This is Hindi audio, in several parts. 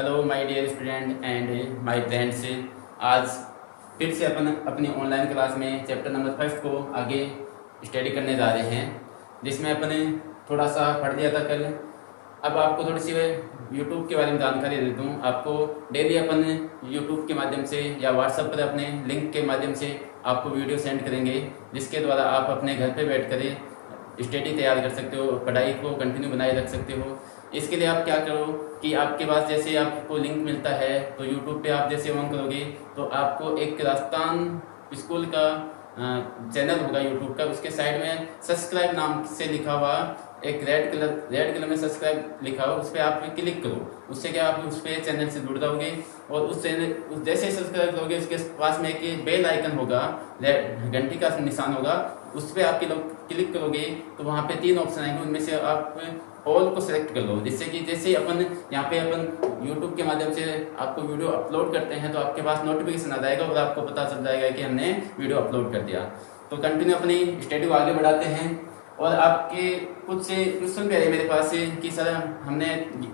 Hello my dear student and my friends. आज फिर से अपन अपनी ऑनलाइन क्लास में चैप्टर नंबर फर्स्ट को आगे स्टडी करने जा रहे हैं, जिसमें अपने थोड़ा सा पढ़ लिया था कल। अब आपको थोड़ी सी यूट्यूब के बारे में जानकारी दे देता हूँ। आपको डेली अपन यूट्यूब के माध्यम से या व्हाट्सएप पर अपने लिंक के माध्यम से आपको वीडियो सेंड करेंगे, जिसके द्वारा आप अपने घर पे बैठ कर स्टडी तैयार कर सकते हो, पढ़ाई को कंटिन्यू बनाए रख सकते हो। इसके लिए आप क्या करो कि आपके पास जैसे आपको लिंक मिलता है तो यूट्यूब पे आप जैसे ऑन करोगे तो आपको एक राजस्थान स्कूल का चैनल होगा यूट्यूब का, उसके साइड में सब्सक्राइब नाम से लिखा हुआ एक रेड कलर में सब्सक्राइब लिखा हो, उस पर आप क्लिक करो। उससे क्या आप उस पर चैनल से जुड़ जाओगे और उस चैनल जैसे सब्सक्राइब करोगे उसके पास में एक बेल आइकन होगा, घंटी का निशान होगा, उस पर आप क्लिक करोगे तो वहाँ पे 3 ऑप्शन आएंगे, उनमें से आप ऑल को सेलेक्ट कर लो, जिससे कि जैसे अपन यहाँ पे अपन यूट्यूब के माध्यम से आपको वीडियो अपलोड करते हैं तो आपके पास नोटिफिकेशन आ जाएगा और आपको पता चल जाएगा कि हमने वीडियो अपलोड कर दिया। तो कंटिन्यू अपनी स्टडी को आगे बढ़ाते हैं। और आपके कुछ से क्वेश्चन भी आए मेरे पास से कि सर हमने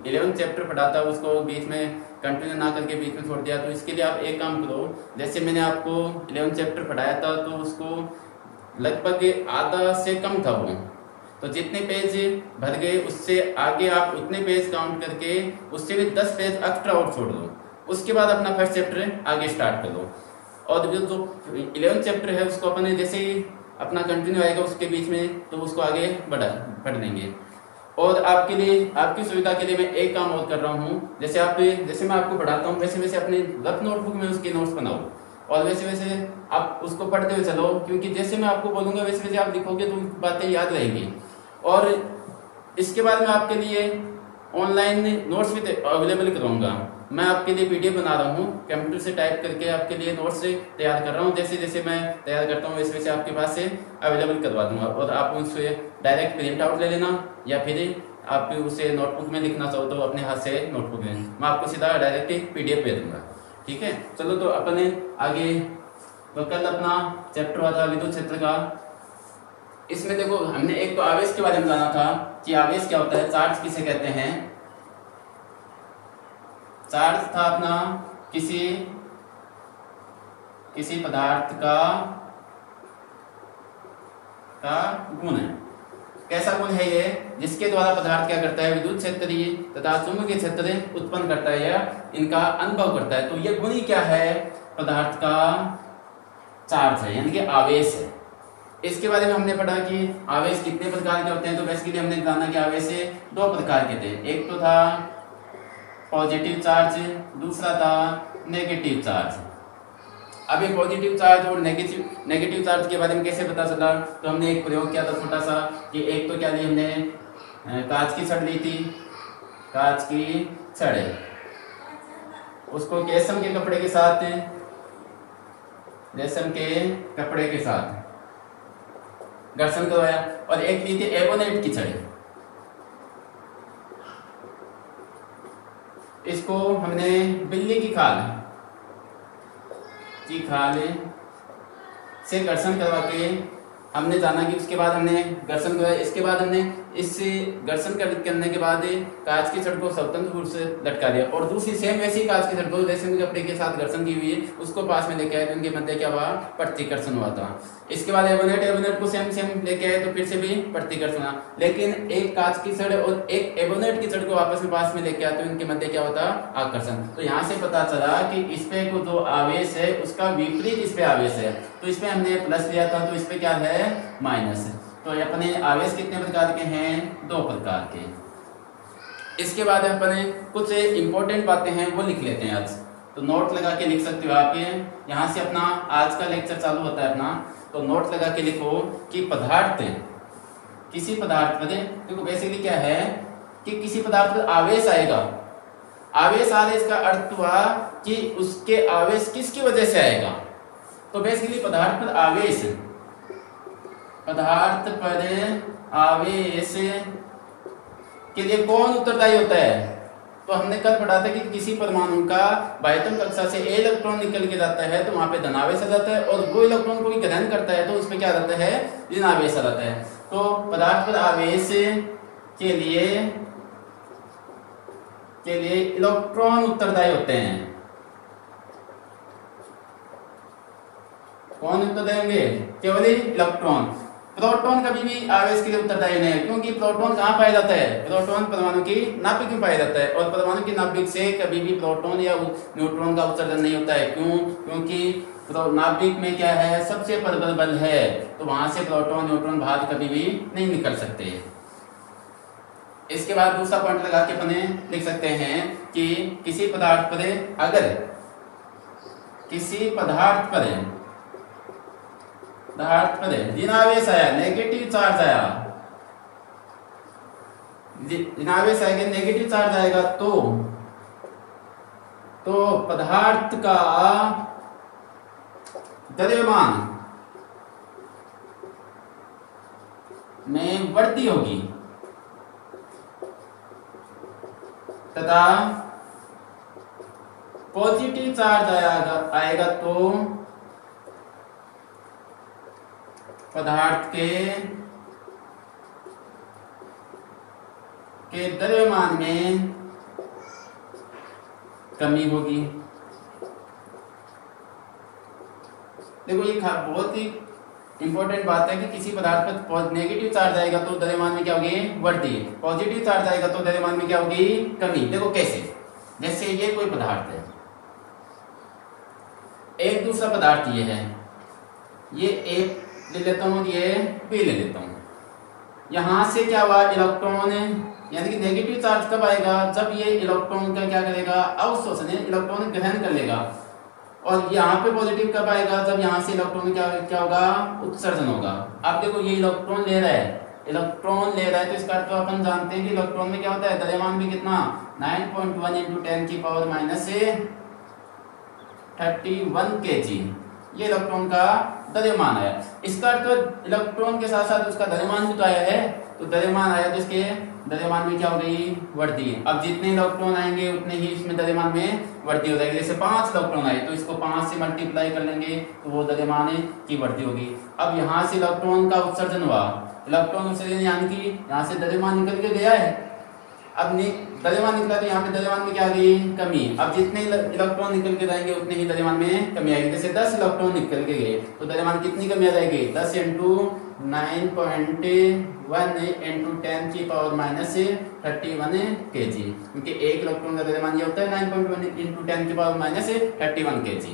11 चैप्टर पढ़ा था, उसको बीच में कंटिन्यू ना करके बीच में छोड़ दिया। तो इसके लिए आप एक काम करो, जैसे मैंने आपको 11 चैप्टर पढ़ाया था तो उसको लगभग आधा से कम था वो, तो जितने पेज भर गए उससे आगे आप उतने पेज काउंट करके उससे भी 10 पेज एक्स्ट्रा और छोड़ दो। उसके बाद अपना फर्स्ट चैप्टर आगे स्टार्ट कर दो। और जो 11 चैप्टर है उसको अपने जैसे ही अपना कंटिन्यू आएगा उसके बीच में तो उसको आगे पढ़ लेंगे। और आपके लिए आपकी सुविधा के लिए मैं एक काम और कर रहा हूँ, जैसे मैं आपको पढ़ाता हूँ वैसे वैसे अपने रफ नोटबुक में उसके नोट्स बनाओ और वैसे वैसे आप उसको पढ़ते हुए चलो, क्योंकि जैसे मैं आपको बोलूँगा वैसे वैसे आप लिखोगे तो बातें याद रहेंगी। और इसके बाद मैं आपके लिए ऑनलाइन नोट्स भी अवेलेबल कराऊंगा। मैं आपके लिए पीडीएफ बना रहा हूँ, कंप्यूटर से टाइप करके आपके लिए नोट्स तैयार कर रहा हूँ। जैसे जैसे मैं तैयार करता हूँ वैसे वैसे आपके पास से अवेलेबल करवा दूंगा और आप उससे डायरेक्ट प्रिंट आउट ले लेना या फिर आप उसे नोटबुक में लिखना चाहो तो अपने हाथ से नोटबुक में मैं आपको सीधा डायरेक्ट पीडीएफ भेज दूंगा। ठीक है, चलो तो अपने आगे। तो कल अपना चैप्टर हुआ था विद्युत क्षेत्र का। इसमें देखो हमने एक तो आवेश के बारे में जाना था कि आवेश क्या होता है, चार्ज किसे कहते हैं। चार्ज था अपना किसी पदार्थ का गुण है। कैसा गुण है ये, जिसके द्वारा पदार्थ क्या करता है, विद्युत क्षेत्रीय तथा चुंबकीय क्षेत्र उत्पन्न करता है या इनका अनुभव करता है। तो ये गुण ही क्या है, पदार्थ का चार्ज है यानी कि आवेश है। इसके बारे में हमने पढ़ा कि आवेश कितने प्रकार के होते हैं। तो बेसिकली हमने जाना कि आवेश 2 प्रकार के थे, एक तो था पॉजिटिव चार्ज, दूसरा था नेगेटिव चार्ज। अब ये पॉजिटिव चार्ज और नेगेटिव चार्ज के बारे में कैसे पता चला, तो हमने एक प्रयोग किया था छोटा सा कि एक तो क्या ली हमने कांच की छड़ ली थी, कांच की छड़ उसको रेशम के कपड़े के साथ घर्षण करवाया। और एक ली थी एबोनेट की छड़, इसको हमने बिल्ली की खाल से घर्षण करवा के हमने जाना कि उसके बाद हमने घर्षण करवाया। इसके बाद हमने इस घर्षण करने के बाद कांच की छड़ को स्वतंत्र रूप से लटका दिया और दूसरी सेम वैसी कांच की छड़ को रेशम के कपड़े के साथ घर्षण की हुई है उसको पास में लेके आए, उनके मध्य क्या हुआ, प्रतिकर्षण हुआ था। इसके बाद एबोनेट को सेम लेके आए तो फिर से भी प्रतिकर्षण हुआ। लेकिन एक कांच की छड़ और एक एबोनेट की छड़ को आपस में पास में लेके आए तो इनके मध्य क्या होता, आकर्षण। तो यहाँ से पता चला कि इस पे को जो आवेश है उसका विपरीत इस पे आवेश है, तो इसमें हमने प्लस लिया था तो इस पे क्या है, माइनस। तो अपने आवेश कितने प्रकार के हैं, 2 प्रकार के। इसके बाद अपने कुछ इंपॉर्टेंट बातें हैं वो लिख लेते हैं आज। तो नोट लगा के लिख सकते हो आप, यहाँ से अपना आज का लेक्चर चालू होता है अपना। तो नोट लगा के लिखो कि किसी पदार्थ पर, देखो बेसिकली क्या है कि किसी पदार्थ पर आवेश आएगा। आवेश आने इसका अर्थ हुआ कि उसके आवेश किसकी वजह से आएगा। तो बेसिकली पदार्थ पर आवेश के लिए कौन उत्तरदायी होता है। तो हमने कल पढ़ा था कि किसी परमाणु का बाह्यतम कक्षा से ए इलेक्ट्रॉन निकल के जाता है तो वहां पे धनावेश आ जाता है और वो इलेक्ट्रॉन को ग्रहण करता है तो उसमें क्या आ जाता है, ऋणावेश आ जाता है। तो पदार्थ पर आवेश के लिए के लिए इलेक्ट्रॉन उत्तरदायी होते हैं। कौन उत्तरदायी होंगे? केवल इलेक्ट्रॉन। प्रोटॉन कभी भी आवेश के लिए उत्तरदायी नहीं है, क्योंकि प्रोटॉन कहाँ पाया जाता है? प्रोटॉन परमाणु की नाभिक में पाया जाता है, और परमाणु की नाभिक से कभी भी प्रोटॉन या न्यूट्रॉन का उत्सर्जन नहीं होता है। क्यों? क्योंकि नाभिक में क्या है? सबसे प्रबल बल है, तो वहां से प्रोटॉन न्यूट्रॉन बाहर कभी भी नहीं निकल सकते। इसके बाद दूसरा पॉइंट लगा के अपने लिख सकते हैं कि किसी पदार्थ पर अगर किसी पदार्थ पर ऋणावेश आया, नेगेटिव चार्ज आया, ऋणावेश आएगा, नेगेटिव चार्ज आएगा, तो पदार्थ का द्रव्यमान में वृद्धि होगी तथा पॉजिटिव चार्ज आएगा तो पदार्थ के द्रव्यमान में कमी होगी। देखो ये बहुत ही इंपॉर्टेंट बात है कि किसी पदार्थ पर नेगेटिव चार्ज आएगा तो द्रव्यमान में क्या होगी? वृद्धि। पॉजिटिव चार्ज आएगा तो द्रव्यमान में क्या होगी? कमी। देखो कैसे? जैसे ये कोई पदार्थ है, एक दूसरा पदार्थ ये है, ये एक ले लेता हूं, ये बी ले लेता हूं। यहां से क्या हुआ? इलेक्ट्रॉन, यानी कि नेगेटिव चार्ज कब आएगा? जब ये इलेक्ट्रॉन का क्या करेगा? अवशोषण, इलेक्ट्रॉन ग्रहण कर लेगा। और यहाँ पे पॉजिटिव कब आएगा? जब यहाँ से इलेक्ट्रॉन क्या होगा? उत्सर्जन होगा। अब देखो ये इलेक्ट्रॉन ले रहा है, तो इसका अर्थ तो अपन जानते हैं कि इलेक्ट्रॉन में क्या होता है? द्रव्यमान भी कितना? 9.1 × 10⁻31 kg। ये इलेक्ट्रॉन का द्रव्यमान आया। इसका अर्थ तो इलेक्ट्रॉन के साथ साथ उसका द्रव्यमान भी तो आया है, तो द्रव्यमान आया तो इसके द्रव्यमान में क्या हो गई? वृद्धि। अब जितने इलेक्ट्रॉन आएंगे उतने ही इसमें द्रव्यमान में वृद्धि हो जाएगी। जैसे 5 इलेक्ट्रॉन आए तो इसको 5 से मल्टीप्लाई कर लेंगे तो वो द्रव्यमान की वृद्धि होगी। अब यहाँ से इलेक्ट्रॉन का उत्सर्जन हुआ, इलेक्ट्रॉन उत्सर्जन यानी कि यहाँ से द्रव्यमान निकल के गया है। अब द्रव्यमान निकला तो यहाँ पे द्रव्यमान में क्या आ गई? कमी। अब जितने इलेक्ट्रॉन निकल के जाएंगे उतने ही द्रव्यमान में कमी आएगी। जैसे 10 इलेक्ट्रॉन निकल के गए तो द्रव्यमान कितनी कमी आ जाएगी? 10 × 9.1 × 10⁻31 kg, क्योंकि एक इलेक्ट्रॉन का द्रव्यमान ये होता है 9.1 × 10⁻31 kg।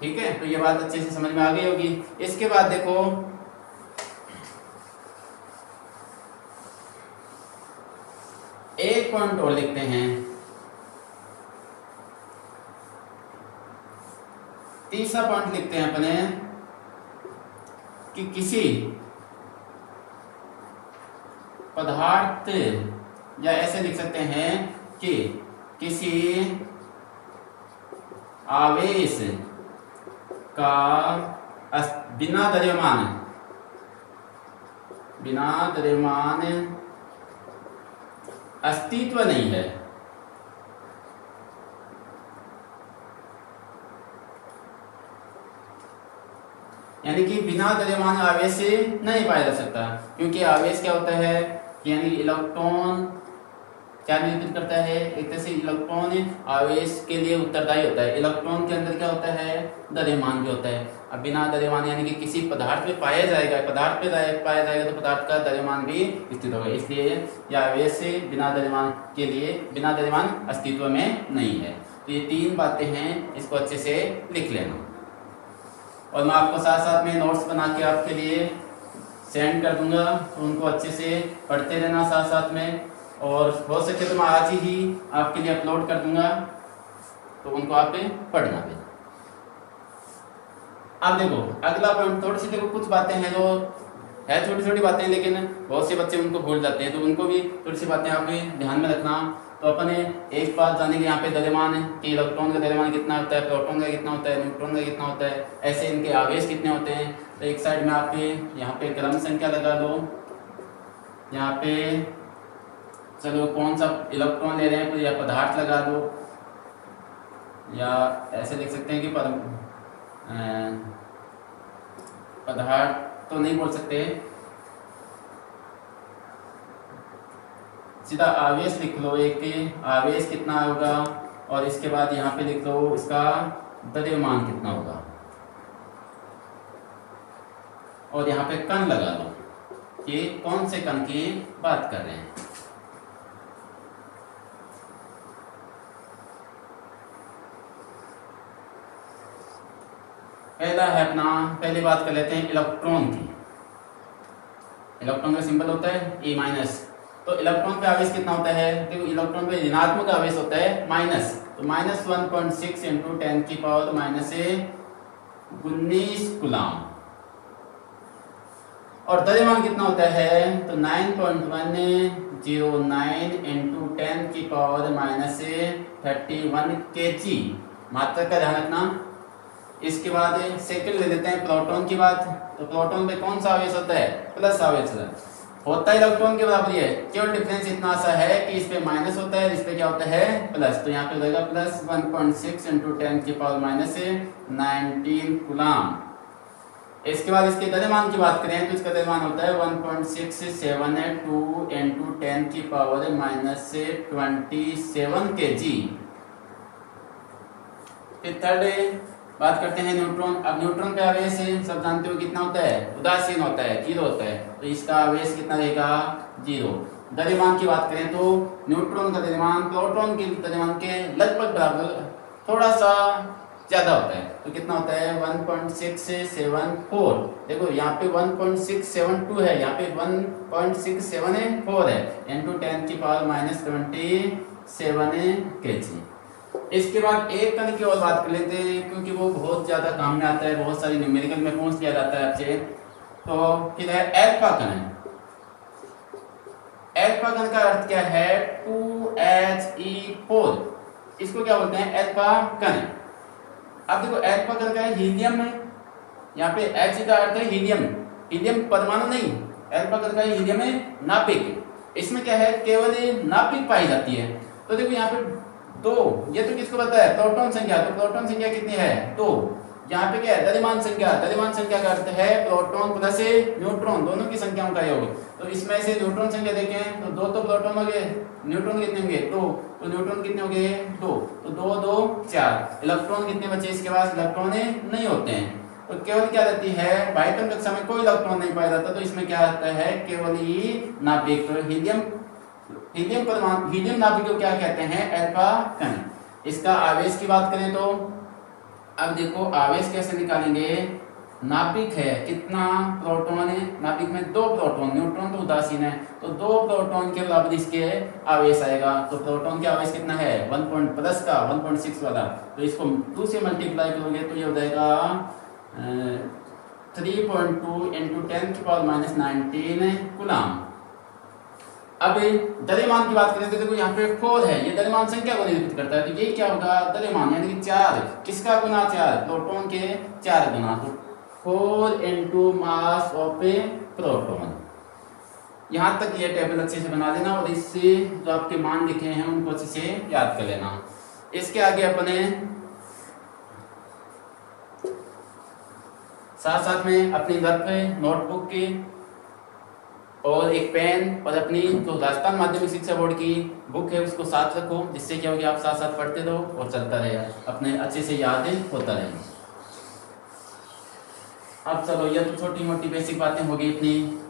ठीक है, तो ये बात अच्छे से समझ में आ गई होगी। इसके बाद देखो एक पॉइंट और लिखते हैं। तीसरा पॉइंट लिखते हैं अपने कि किसी पदार्थ, या ऐसे लिख सकते हैं कि किसी आवेश का बिना द्रव्यमान अस्तित्व नहीं है। यानी कि बिना द्रव्यमान आवेश से नहीं पाया जा सकता, क्योंकि आवेश क्या होता है? यानी इलेक्ट्रॉन क्या निर्मित करता है? एक तरह से इलेक्ट्रॉन आवेश के लिए उत्तरदायी होता है। इलेक्ट्रॉन के अंदर क्या होता है? द्रव्यमान भी होता है। अब बिना द्रव्यमान यानी कि किसी पदार्थ में पाया जाएगा, पाया जाएगा तो पदार्थ का द्रव्यमान भी स्थित होगा। इसलिए यह आवेश से बिना द्रव्यमान अस्तित्व में नहीं है। तो ये 3 बातें हैं, इसको अच्छे से लिख लेना। और मैं आपको साथ साथ में नोट्स बना के आपके लिए सेंड कर दूंगा, तो उनको अच्छे से पढ़ते रहना साथ साथ में। और हो सके तो मैं आज ही आपके लिए अपलोड कर दूंगा, तो उनको आप पढ़ना भी। अब देखो अगला पॉइंट, थोड़ी सी देखो कुछ बातें हैं जो है छोटी छोटी बातें, लेकिन बहुत से बच्चे उनको भूल जाते हैं, तो उनको भी थोड़ी सी बातें आप ध्यान में रखना। तो अपने एक बात जानेंगे यहाँ पे द्रव्यमान है कि इलेक्ट्रॉन का द्रव्यमान कितना होता है, प्रोटॉन का कितना होता है, न्यूट्रॉन का कितना होता है, ऐसे इनके आवेश कितने होते हैं। तो एक साइड में आपके यहाँ पे क्रम संख्या लगा दो, यहाँ पे चलो कौन सा इलेक्ट्रॉन ले रहे हैं या पदार्थ लगा दो, या ऐसे लिख सकते हैं कि पदार्थ तो नहीं बोल सकते, सीधा आवेश लिख लो, एक आवेश कितना होगा, और इसके बाद यहाँ पे लिख लो इसका द्रव्यमान कितना होगा, और यहाँ पे कण लगा लो कि कौन से कण की बात कर रहे हैं। पहला है अपना, पहली बात कर लेते हैं इलेक्ट्रॉन की। इलेक्ट्रॉन का सिंबल होता है E-। तो इलेक्ट्रॉन पे आवेश कितना होता है, देखो इलेक्ट्रॉन पे ऋणात्मक आवेश होता है माइनस, तो -1.6 × 10⁻⁻19 कूलम। और द्रव्यमान कितना होता है, तो 9.109 × 10⁻31 kg, मात्रा का ध्यान रखना। इसके बाद सेकंड ले लेते हैं प्रोटॉन की बात। तो प्रोटॉन पे कौन सा आवेश होता है, प्लस आवेश होता है, इलेक्ट्रॉन के बराबर है, केवल डिफरेंस इतना सा है कि इस पे माइनस होता है, इस पे क्या होता है प्लस। तो यहाँ पे हो जाएगा प्लस 1.6 × 10⁻⁻19 कूलम। इसके बाद इसके द्रव्यमान की बात करें तो इसका द्रव्यमान होता है 1.672 × 10⁻27 kg। फिर थर्ड बात करते हैं न्यूट्रॉन। अब न्यूट्रॉन का आवेश सब जानते हो कितना होता है, उदासीन होता है, 0 होता है, तो इसका आवेश कितना रहेगा 0। द्रव्यमान की बात करें तो न्यूट्रॉन का द्रव्यमान प्रोटॉन के द्रव्यमान के लगभग बराबर, थोड़ा सा ज्यादा होता है। तो कितना होता है 1.674। देखो यहाँ पे 1.672 है, यहाँ पे 1.674 है, × 10⁻⁻27 kg। इसके बाद एक कण की और बात कर लेते हैं, क्योंकि वो बहुत ज्यादा काम में आता है, बहुत सारी न्यूमेरिकल में पूछ लिया जाता है आपसे। तो फिर है एल्फा कण। एल्फा कण का अर्थ क्या है, 2He4, इसको क्या बोलते हैं एल्फा कण। अब देखो एल्फा कण का है हीलियम है, यहाँ पे H का अर्थ है हीलियम, हीलियम परमाणु नहीं, एल्फा कण का हीलियम है नाभिक। इसमें क्या है, केवल नाभिक पाई जाती है। तो देखो यहाँ पे 2, ये तो किसको पता है, प्रोटॉन संख्या। तो प्रोटॉन संख्या कितनी है 2। यहाँ पे क्या है द्रव्यमान संख्या, द्रव्यमान संख्या का अर्थ है प्रोटॉन प्लस न्यूट्रॉन, दोनों की संख्याओं का योग। तो इसमें से न्यूट्रॉन संख्या देखें तो 2 तो प्रोटॉन हो गए, न्यूट्रॉन कितने होंगे 2, तो न्यूट्रॉन कितने हो गए 2, तो 2 2 4। इलेक्ट्रॉन कितने बचे इसके पास, इलेक्ट्रॉन नहीं होते हैं। तो केवल क्या रहती है, बाह्यतम कक्षा में कोई इलेक्ट्रॉन नहीं पाया जाता, तो इसमें क्या आता है केवल ही नाभिक। तो हीलियम परमाणु, हीलियम नाभिक को क्या कहते हैं, एल्फा कण। इसका आवेश की बात करें तो अब देखो आवेश कैसे निकालेंगे, नाभिक है कितना प्रोटॉन है, नाभिक में 2 प्रोटॉन, न्यूट्रॉन तो उदासीन है, तो 2 प्रोटॉन के बराबर इसके आवेश आएगा। तो प्रोटॉन के आवेश कितना है 1 प्लस का 1.6 वाला, तो इसको 2 से मल्टीप्लाई करोगे तो ये हो जाएगा 3.2 × 10⁻⁻19 कूलम। अब द्रव्यमान की बात करें तो देखो यहाँ पे 4 है, ये द्रव्यमान संख्या को निरूपित करता है। तो ये क्या होगा द्रव्यमान, यानी कि 4, किसका गुना 4, प्रोटॉन के 4 गुना। तो 4 × मास ऑफ ए प्रोटॉन। यहाँ तक ये टेबल अच्छे से बना देना, और इससे जो आपके मान लिखे हैं उनको अच्छे से याद कर लेना। इसके आगे अपने साथ साथ में अपनी रफ नोटबुक की और एक पेन और अपनी जो राजस्थान माध्यमिक शिक्षा बोर्ड की बुक है उसको साथ रखो, जिससे क्या होगी आप साथ साथ पढ़ते रहो और चलता रहे, अपने अच्छे से याद होता रहे। अब चलो ये तो छोटी मोटी बेसिक बातें होगी अपनी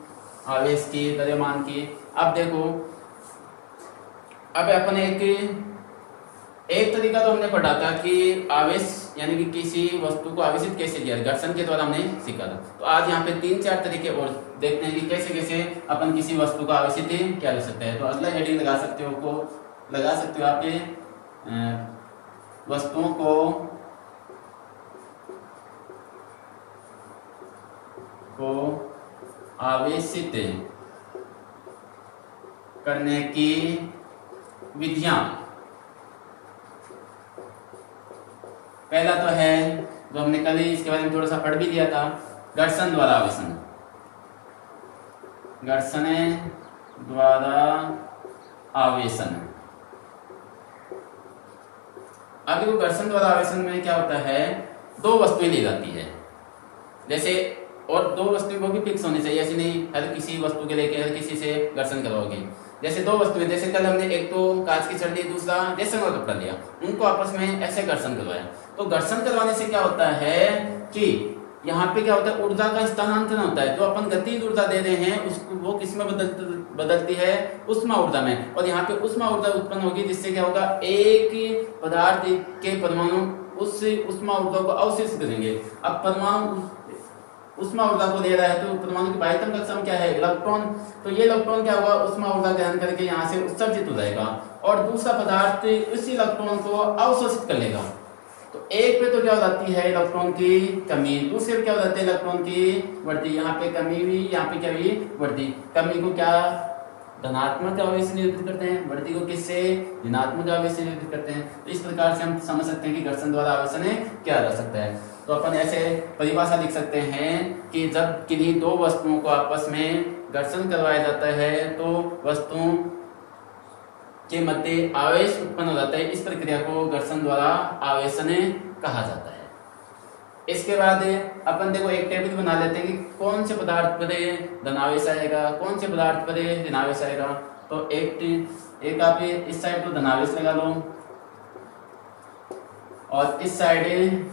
आवेश की, द्रव्यमान की। अब देखो अब अपन एक तरीका तो हमने पढ़ा था कि आवेश यानी कि किसी वस्तु को आवेशित कैसे किया, घर्षण के द्वारा हमने सीखा था। तो आज यहाँ पे 3-4 तरीके और देखते हैं कि कैसे कैसे अपन किसी वस्तु को आवेशित किया जा सकता है। तो अगला हेडिंग लगा सकते हो आप ये वस्तुओं को आवेशित करने की विधियां। पहला तो है जो हमने कल ही इसके बारे में थोड़ा सा पढ़ भी लिया था, घर्षण द्वारा आवेशन। घर्षण द्वारा आवेशन। अब देखो घर्षण द्वारा आवेशन में क्या होता है, 2 वस्तुएं ली जाती है जैसे, और 2 वस्तुएं को भी फिक्स होनी चाहिए, ऐसी नहीं हर किसी वस्तु के लेके हर किसी से घर्षण करोगे। जैसे दो वस्तुएं, जैसे कल हमने एक तो कांच की छड़ ली, दूसरा रेशम का कपड़ा लिया, उनको आपस में ऐसे घर्षण करवाया। तो घर्षण करवाने से क्या होता है कि यहाँ पे क्या होता है, ऊर्जा का स्थानांतरण होता है। जो अपन गतिज ऊर्जा दे रहे हैं उसको वो किस में बदलती है, उष्मा ऊर्जा में। और यहाँ पे उष्मा ऊर्जा उत्पन्न होगी, जिससे क्या होगा, एक पदार्थ के परमाणु उस उष्मा ऊर्जा को अवशोषित करेंगे। अब परमाणु उष्मा ऊर्जा को दे रहा है तो परमाणु की बाह्यतम कक्षा में क्या है, इलेक्ट्रॉन। तो ये इलेक्ट्रॉन क्या होगा, उष्मा ऊर्जा ग्रहण करके यहाँ से उत्सर्जित हो जाएगा और दूसरा पदार्थ उस इलेक्ट्रॉन को अवशोषित कर लेगा। तो एक पे तो क्या हो जाती है, इलेक्ट्रॉन की कमी, दूसरे पे क्या हो जाती है, इलेक्ट्रॉन की वृद्धि। यहाँ पे कमी हुई, यहाँ पे क्या हुई, वृद्धि। कमी को क्या धनात्मक आवेश से निरूपित करते हैं, वृद्धि को किससे, ऋणात्मक आवेश से निरूपित करते हैं। तो इस प्रकार से हम समझ सकते हैं कि घर्षण द्वारा आवेशन किया जा सकता है। तो अपन ऐसे परिभाषा लिख सकते हैं कि जब किन्हीं दो वस्तुओं को आपस में घर्षण करवाया जाता है तो वस्तुओं के मध्य आवेश उत्पन्न हो जाता है। इस प्रक्रिया को घर्षण द्वारा आवेशन कहा जाता है। इसके बाद अपन देखो एक टेबल बना लेते हैं कि कौन से पदार्थ पर धनावेश आएगा, कौन से पदार्थ पर ऋणावेश आएगा। तो एक आप इस साइड तो धनावेश लगा लो और इस साइड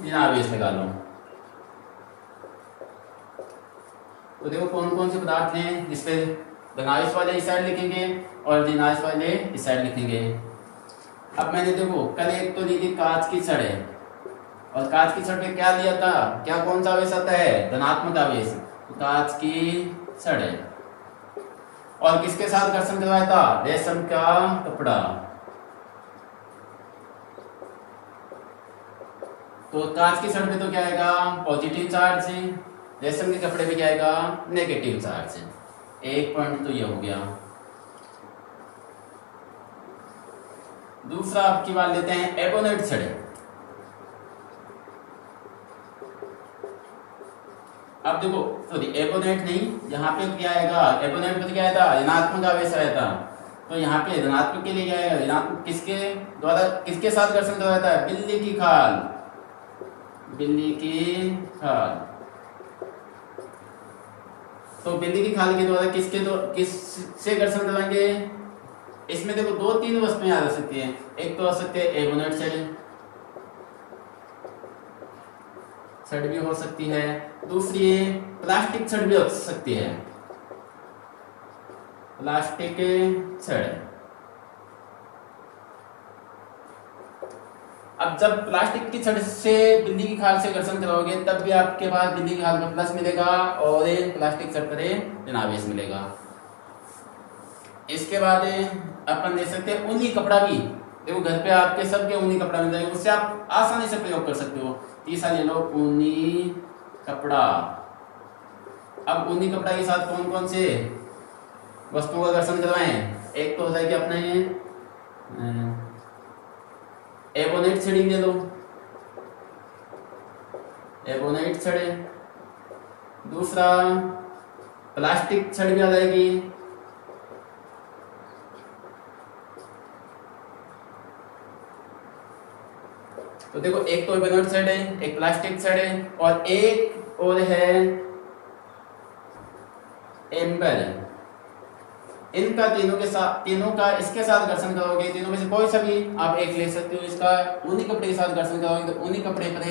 ऋणावेश लगा लो। तो देखो कौन कौन से पदार्थ हैं जिसपे धनावेश वाले इस साइड लिखेंगे और ऋणावेश वाले इस साइड लिखेंगे। अब मैंने देखो कल एक तो ली थी कांच की छड़ और कांच की छड़ पे क्या लिया था, क्या कौन सा आवेश आता है, धनात्मक आवेश। तो कांच की छड़ और किसके साथ घर्षण करवाया था, रेशम का कपड़ा। तो कांच की छड़ पे तो क्या आएगा, पॉजिटिव चार्ज, रेशम के कपड़े पे क्या आएगा, नेगेटिव चार्ज। एक पॉइंट तो ये हो गया। दूसरा आपकी बात लेते हैं एबोनेट छड़। अब देखो सॉरी एबोनेट नहीं, यहाँ पे क्या आएगा, एबोनेट पे क्या आया था, ऋणात्मक आवेश आया था। तो यहाँ पे ऋणात्मक के लिए क्या आएगा, ऋणात्मक किसके द्वारा किसके साथ घर्षण करवाया था, बिल्ली की खाल, बिल्ली की खाल। तो बिल्ली की खाल के द्वारा किससे घर्षण करवाएंगे। इसमें देखो दो तीन वस्तुएं आ सकती हैं। एक तो आ सकते हैं एबोनेट छड़ भी हो सकती है, दूसरी प्लास्टिक छड़ भी हो सकती है, प्लास्टिक छड़। अब जब प्लास्टिक की छड़ से बिल्ली की खाल से घर्षण कराओगे तब भी आपके पास बिल्ली की खाल पर प्लस मिलेगा और प्लास्टिक छड़ पर ऋणावेश मिलेगा। इसके बाद अपन ले सकते हैं ऊनी कपड़ा भी। देखो घर पे आपके सबके ऊनी कपड़ा मिल जाएगा, उससे आप आसानी से प्रयोग कर सकते हो। तीसरा ले लो ऊनी कपड़ा। अब ऊनी कपड़ा के साथ कौन कौन से वस्तुओं का घर्षण करवाएं। एक तो हो जाएगी अपना ये एबोनेट छड़ी ले लो, एबोनेट छड़। दूसरा प्लास्टिक छड़ भी आ जाएगी। तो देखो एक तो एबोनेट छड़ है, एक प्लास्टिक छड़ है और एक और है एम्बर। इनका तीनों का इसके साथ घर्षण करोगे, तीनों में से कोई सा भी आप एक ले सकते हो। इसका ऊनी कपड़े के साथ घर्षण करोगे तो ऊनी कपड़े पर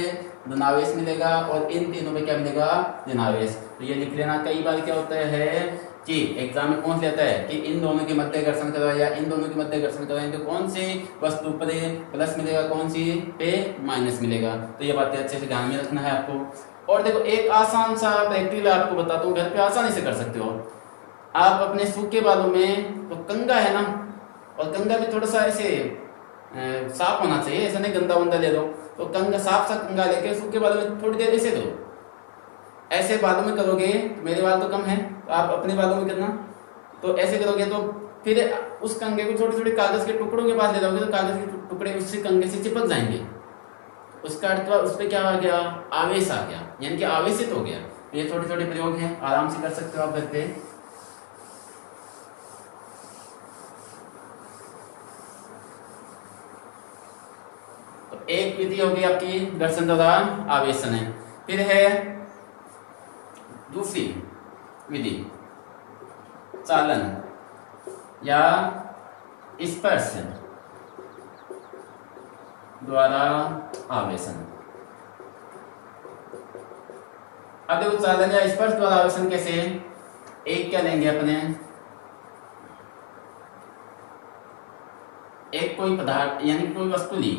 धनावेश मिलेगा और इन तीनों में क्या मिलेगा, ऋणावेश। तो ये लिख लेना। कई बार क्या होता है कि एग्जाम में पूछ लेता है कि इन दोनों के मध्य घर्षण करवाएं या इन दोनों के मध्य घर्षण करवाएं तो कौन सी वस्तु पर प्लस मिलेगा, कौन सी पे माइनस मिलेगा। तो ये बातें अच्छे से ध्यान में रखना है आपको। और देखो एक आसान सा प्रैक्टिकल आपको बताता हूँ, घर पे आसानी से कर सकते हो आप। अपने सूखे बालों में तो कंघा है ना, और कंघा भी थोड़ा सा ऐसे साफ होना चाहिए, ऐसा नहीं गंदा वंदा ले दो। तो कंघा साफ सा कंघा लेके सूखे बालों में थोड़ी देर ऐसे दो। ऐसे बालों में करोगे, मेरे बाल तो कम है तो आप अपने बालों में करना। तो ऐसे करोगे तो फिर उस कंघे को छोटे छोटे कागज के टुकड़ों के पास ले जाओगे तो कागज के टुकड़े उससे कंघे से चिपक जाएंगे। उसका अर्थ उस पर क्या आ गया, आवेश आ गया, यानी कि आवेशित हो गया। ये छोटे छोटे प्रयोग हैं, आराम से कर सकते हो आप घर पे। तो एक विधि होगी आपकी घर्षण द्वारा आवेशन है। फिर है दूसरी विधि चालन। या स्पर्श द्वारा आवेशन। अब देखो चालन या स्पर्श द्वारा आवेशन कैसे, एक क्या लेंगे अपने, एक कोई पदार्थ यानी कोई वस्तु ली,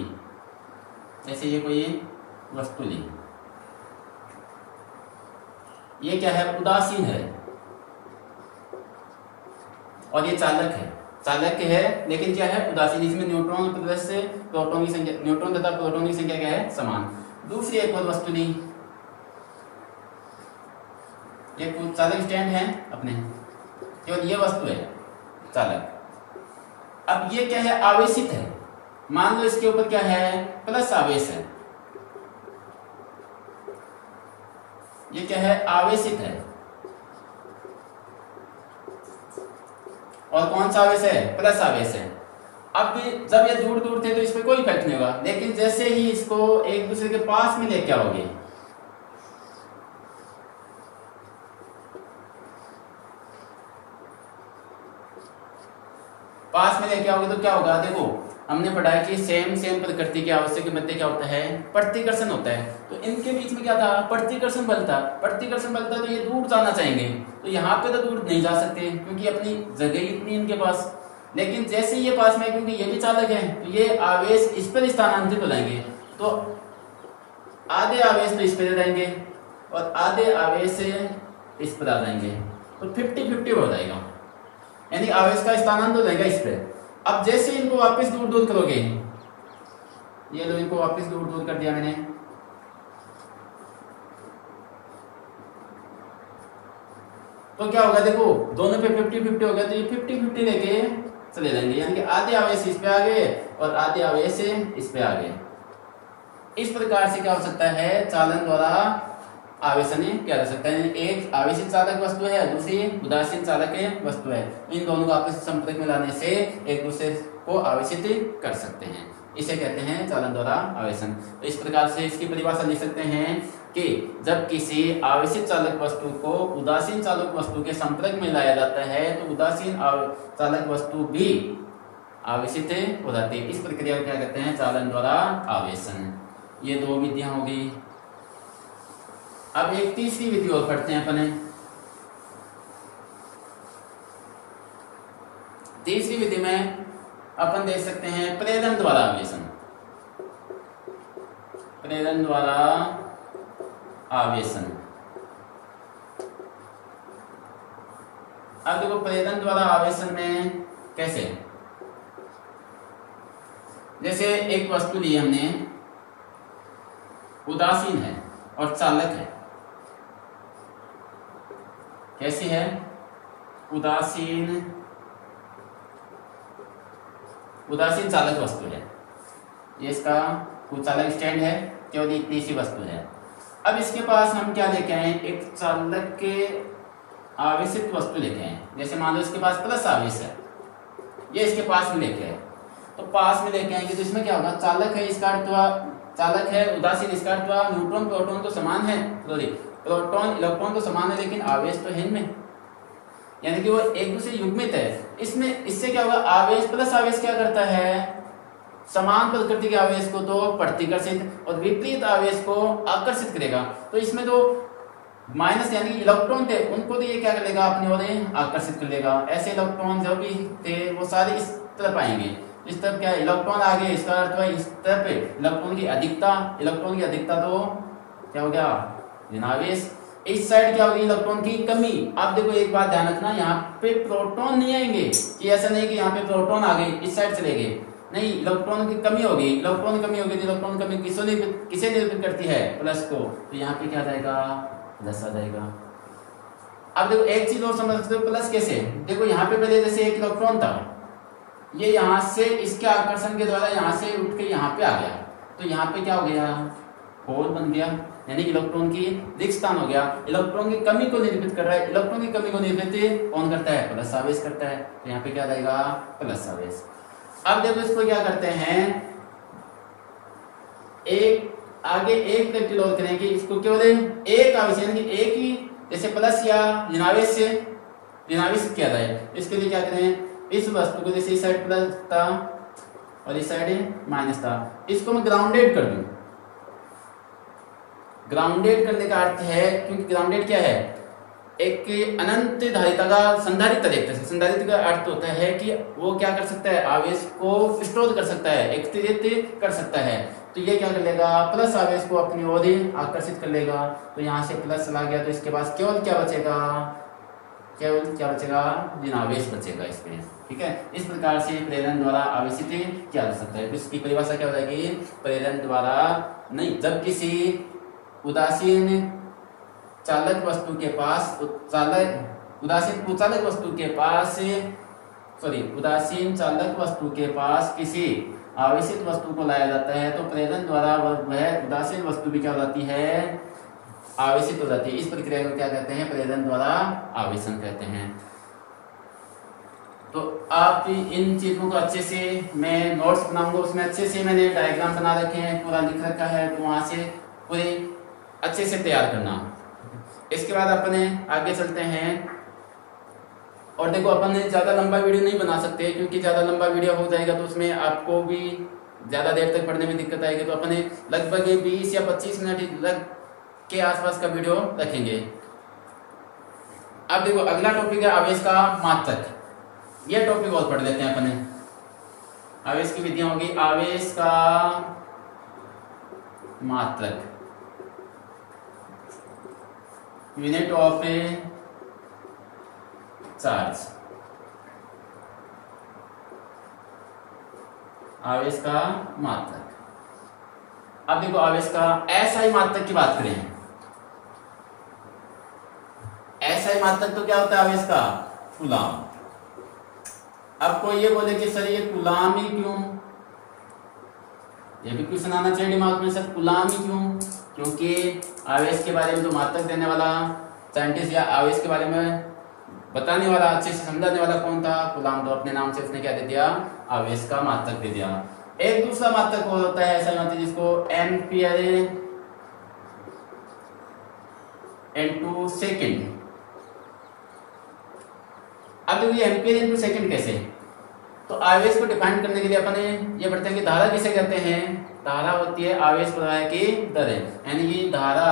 जैसे ये कोई वस्तु ली, ये क्या है, उदासीन है और ये चालक है, चालक है लेकिन क्या है, उदासीन। इसमें न्यूट्रॉन प्लस प्रोटॉन की संख्या, न्यूट्रॉन तथा प्रोटॉन की संख्या क्या है, समान। दूसरी एक और वस्तु ली, ये चालक स्टैंड है अपने, केवल ये वस्तु है चालक। अब ये क्या है, आवेशित है, मान लो इसके ऊपर क्या है, प्लस आवेश है, ये क्या है, आवेशित है। और कौन सा आवेश है, प्लस आवेश है। अब जब ये दूर दूर थे तो इस पर कोई इफेक्ट नहीं होगा, लेकिन जैसे ही इसको एक दूसरे के पास में लेके आओगे, पास में लेके आओगे तो क्या होगा, देखो हमने पढ़ा है कि सेम प्रकृति के आवेश के मध्य क्या होता है, प्रतिकर्षण होता है। तो इनके बीच में क्या था, प्रतिकर्षण बल था। प्रतिकर्षण बल था तो ये दूर जाना चाहेंगे, तो यहाँ पे तो दूर नहीं जा सकते क्योंकि अपनी जगह इतनी इनके पास। लेकिन जैसे ये पास में, क्योंकि ये भी चालक है, तो ये आवेश इस पर स्थानांतरित हो जाएंगे, तो आधे आवेश तो इस पर जाएंगे और आधे आवेश इस पर आ जाएंगे, तो 50-50 हो जाएगा, यानी आवेश का स्थानांतरण हो जाएगा इस पे। अब जैसे इनको वापस दूर दूर करोगे, ये लो इनको वापस दूर दूर कर दिया मैंने, तो क्या होगा, देखो दोनों पे 50-50 हो गया, तो ये 50-50 लेके चले जाएंगे, यानी कि आधे आवेश इस पे आ गए और आधे आवेश इस पे आ गए। इस प्रकार से क्या हो सकता है, चालन द्वारा आवेशन किया जा सकता है। एक आवेशित चालक वस्तु है, दूसरी उदासीन चालक वस्तु है, इन दोनों को आपस संपर्क में लाने से एक दूसरे को आवेशित कर सकते हैं, इसे कहते हैं चालन द्वारा आवेशन। तो इस प्रकार से इसकी परिभाषा लिख सकते हैं कि जब किसी आवेशित चालक वस्तु को उदासीन चालक वस्तु के संपर्क में लाया जाता है तो उदासीन चालक वस्तु भी आवेशित हो जाती है। इस प्रक्रिया को क्या कहते हैं, चालन द्वारा आवेशन। ये दो विधियां होगी। अब एक तीसरी विधि और पढ़ते हैं अपने। तीसरी विधि में अपन देख सकते हैं प्रेरण द्वारा आवेशन। प्रेरण द्वारा आवेशन, अब देखो प्रेरण द्वारा आवेशन में कैसे, जैसे एक वस्तु ली हमने, उदासीन है और चालक है। कैसी है, उदासीन चालक वस्तु है, ये इसका चालक स्टैंड है, केवल इतनी सी वस्तु है। अब इसके पास हम क्या लेके आए, एक चालक के आवेशित वस्तु लेके आए, जैसे मान लो इसके पास प्लस आवेश है, ये इसके पास में लेके आए, तो पास में लेके आएंगे तो इसमें क्या होगा, चालक है, इसका अर्थ चालक है, उदासीन, इसका अर्थ न्यूट्रॉन प्रोटॉन तो समान है, सॉरी प्रोटॉन इलेक्ट्रॉन तो समान है, लेकिन आवेश तो है इनमें, यानी कि वो एक दूसरे युग्मित है। इसमें इससे क्या होगा, आवेश प्लस आवेश क्या करता है, समान प्रकृति के आवेश को तो प्रतिकर्षित और विपरीत आवेश को आकर्षित करेगा। तो इसमें जो माइनस यानी इलेक्ट्रॉन थे उनको तो ये क्या करेगा, अपनी ओर आकर्षित कर लेगा। ऐसे इलेक्ट्रॉन जो भी थे वो सारे इस तरफ आएंगे, इस तरफ क्या इलेक्ट्रॉन आ गए, इसका अर्थ है इस तरफ इलेक्ट्रॉन की अधिकता तो क्या हो गया, ऋणावेश। इस साइड क्या होगी, इलेक्ट्रॉन की कमी। आप देखो एक बात ध्यान रखना, यहाँ पे प्रोटॉन नहीं आएंगे, ये ऐसा नहीं कि यहाँ पे प्रोटॉन आ गए इस साइड चले गए, नहीं, इलेक्ट्रॉन की कमी होगी। इलेक्ट्रॉन कमी होगी तो इलेक्ट्रॉन कमी किसे निर्भर करती है, प्लस को, तो यहाँ पे क्या जाएगा, प्लस आ जाएगा। अब देखो एक चीज और समझ सकते हो, प्लस कैसे, देखो यहाँ पे पहले जैसे एक इलेक्ट्रॉन था, ये यहाँ से इसके आकर्षण के द्वारा यहाँ से उठ के यहाँ पे आ गया, तो यहाँ पे क्या हो गया, होल बन गया, यानी इलेक्ट्रॉन की रिक्त स्थान हो गया। इलेक्ट्रॉन की कमी को निरूपित कर रहा है, इलेक्ट्रॉन की कमी को निरूपित कौन करता है, प्लस आवेश करता है, तो यहाँ पे क्या जाएगा, प्लस आवेश। अब देखो इसको क्या करते हैं, एक आगे एक प्रैक्टिकल और करेंगे, इसको केवल एक आवेश यानी कि एक ही, जैसे प्लस या ऋणावेश से ऋणावेश किया जाए, इसके लिए क्या करें, इस वस्तु को, जैसे इस साइड प्लस था और इस साइड माइनस था, इसको मैं ग्राउंडेड कर दूं। ग्राउंडेड करने का अर्थ है, क्योंकि ग्राउंडेड क्या है, एक अनंत धारिता का संधारित्र। एक तरह से संधारित्र का अर्थ होता है कि वो क्या कर सकता है, आवेश को स्टोर कर सकता है, एकत्रित कर सकता है। तो ये क्या कर लेगा, प्लस आवेश को अपनी ओर आकर्षित कर लेगा। तो यहाँ से प्लस चला गया, तो इसके पास केवल क्या बचेगा, केवल क्या बचेगा, ऋण आवेश बचेगा इसमें। ठीक है, इस प्रकार से प्रेरण द्वारा आवेशित किया जा सकता है। इसकी परिभाषा क्या हो जाएगी, प्रेरण द्वारा नहीं, जब किसी उदासीन चालक वस्तु के पास उदासीन चालक वस्तु के पास किसी आवेशित वस्तु को लाया जाता है, तो प्रेरण द्वारा वह उदासीन वस्तु भी क्या हो जाती है, आवेशित हो जाती है। इस प्रक्रिया को क्या कहते हैं, प्रेरण द्वारा आवेशन कहते हैं। तो आप इन चीजों को अच्छे से, मैं नोट्स बनाऊंगा, उसमें अच्छे से मैंने डायग्राम बना रखे हैं, पूरा लिख रखा है, तो वहां से पूरे अच्छे से तैयार करना। इसके बाद अपने आगे चलते हैं। और देखो, अपन ज़्यादा लंबा वीडियो नहीं बना सकते, क्योंकि ज़्यादा लंबा वीडियो हो जाएगा तो उसमें आपको भी ज़्यादा देर तक पढ़ने में दिक्कत आएगी। तो अपने लगभग 20 या 25 मिनट के आसपास का वीडियो रखेंगे। अब देखो, अगला टॉपिक है आवेश का मात्रक। यह टॉपिक और पढ़ लेते हैं अपने। आवेश की विधियां होगी, आवेश का मात्रक, यूनिट ऑफ चार्ज। आवेश का मात्रक। अब देखो, आवेश का एसआई मात्रक की बात करें। एसआई मात्रक तो क्या होता है आवेश का, कूलाम। अब कोई ये बोले कि सर ये कूलाम ही क्यों, ये भी क्वेश्चन आना चाहिए दिमाग में, सर कूलाम ही क्यों? क्योंकि आवेश के बारे में जो मात्रक देने वाला साइंटिस्ट या आवेश के बारे में बताने वाला, अच्छे से समझाने वाला कौन था, कूलाम। तो अपने नाम से उसने क्या दे दिया, आवेश का मात्रक दे दिया। एक दूसरा मात्रक हो होता है ऐसा मात्रक जिसको एम्पियर इनटू सेकंड। अब देखिए एम्पियर इनटू सेकंड कैसे, तो आवेश को डिफाइन करने के लिए अपन ये पढ़ते हैं कि धारा किसे कहते हैं, धारा होती है आवेश प्रवाह की दर, यानी कि धारा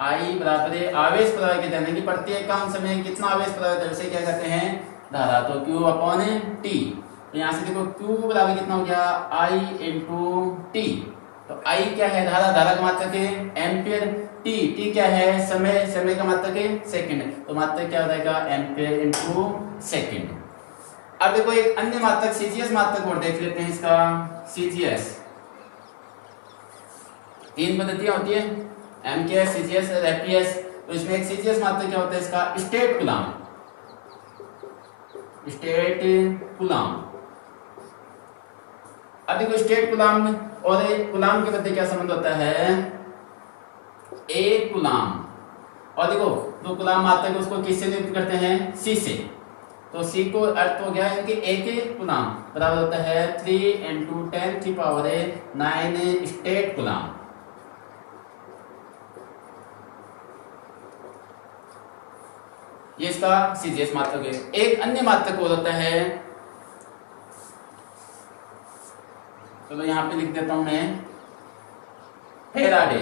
आई बराबर है आवेश प्रवाह के दर, कि प्रत्येक काम समय कितना आवेश प्रवाह है, उसे क्या कहते हैं, धारा। तो Q अपॉन T। तो यहाँ से देखो Q बराबर कितना हो गया, I इंटू टी। तो I क्या है, धारा का मात्रक है एम्पियर, T क्या है, समय का मात्रक है सेकंड। तो मात्रक क्या हो जाएगा, एम्पियर इंटू सेकंड। अब देखो एक अन्य मात्रक सीजीएस मात्रक और देख लेते हैं इसका। सीजीएस 3 पद्धतियां होती है, एमकेएस, सीजीएस और एपीएस। तो इसमें एक सीजीएस मात्रक क्या होता है इसका, स्टेट कूलाम। अब देखो स्टेट कूलाम और कूलाम के मध्य क्या संबंध होता है, एक कूलाम। और देखो दो कूलाम मात्रक उसको किससे निरूपित करते हैं, सी से। तो सी को अर्थ हो गया कि एक कूलाम बराबर होता है 3 × 10⁹ स्टेट कूलाम। ये इसका सीजीएस मात्रक है। एक अन्य मात्रक हो जाता है, तो यहाँ पे लिख देता हूं मैं, फेराडे।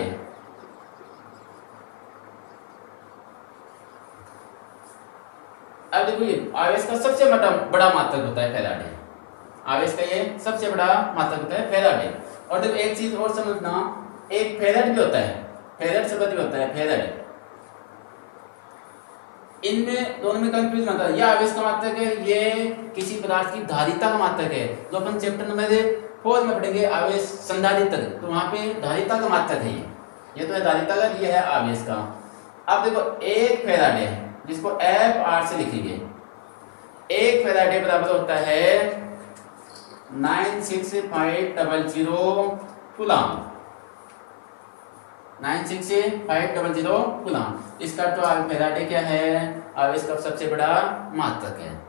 अब देखिए आवेश का सबसे बड़ा मात्रक होता है फेराडे। आवेश का ये सबसे बड़ा मात्रक होता है फेराडे। और देखो एक चीज और समझना, एक फेराड भी होता है, फेराड शब्द भी होता है, फेराड। इनमें दोनों में कंफ्यूजन आता है। यह आवेश का मात्रक है, ये किसी पदार्थ की धारिता का मात्रक है, जो अपन चैप्टर नंबर 4 में पढ़ेंगे आवेश संधारित्र। तो वहां पे धारिता का मात्रक है ये तो है धारिता का, ये है आवेश का। अब देखो एक फेराडे है जिसको F/R से लिखेंगे। एक फेराडे बराबर होता है 96500 कूलाम। 96500 कूलाम। इसका तो फेराडे क्या है, आवेश का सबसे बड़ा मात्रक है।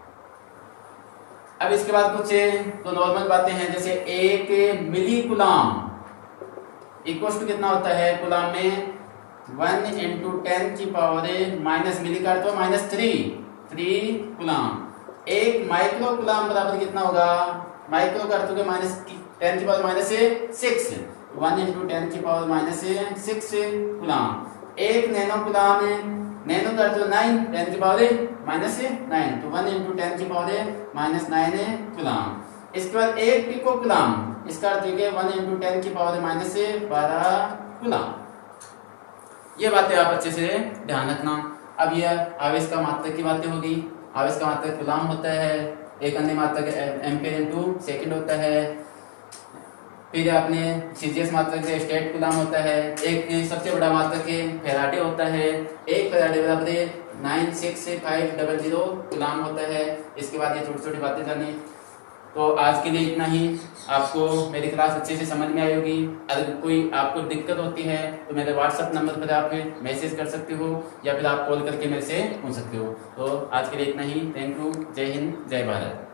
अब इसके बाद कुछ तो नॉर्मल बातें हैं, जैसे 1 मिली कूलाम इक्वल टू कितना होता है, कूलाम में 1 × 10⁻⁻, मिली का तो -3 3 कूलम। एक माइक्रो कूलम बराबर कितना होगा, माइक्रो का अर्थ होगा -10 की पावर -6, 1 × 10 की पावर -6 कूलम। एक नैनो कूलम है, नैनो का अर्थ 9, 10 की पावर -9, तो 1 × 10 की पावर -9 कूलम। इसके बाद एक पिको कूलम, इसका अर्थ है 1 × 10 की पावर -12 कूलम। ये बातें आप अच्छे से ध्यान रखना। अब यह आवेश का मात्रक की बातें होगी। आवेश का मात्रक कूलम होता है, एक अन्य मात्रक एम्पीयर × सेकंड होता है। फिर आपने सीजीएस मात्रक से स्टेट कूलम होता है। एक सबसे बड़ा मात्रक है फैराडे होता है, एक फैराडे बराबर 96500 कूलम होता है। इसके बाद ये छोटी छोटी बातें जानी। तो आज के लिए इतना ही। आपको मेरी क्लास अच्छे से समझ में आई होगी। अगर कोई आपको दिक्कत होती है तो मेरे व्हाट्सएप नंबर पर आप मैसेज कर सकते हो या फिर आप कॉल करके मेरे से पूछ सकते हो। तो आज के लिए इतना ही। Thank you. जय हिंद, जय भारत।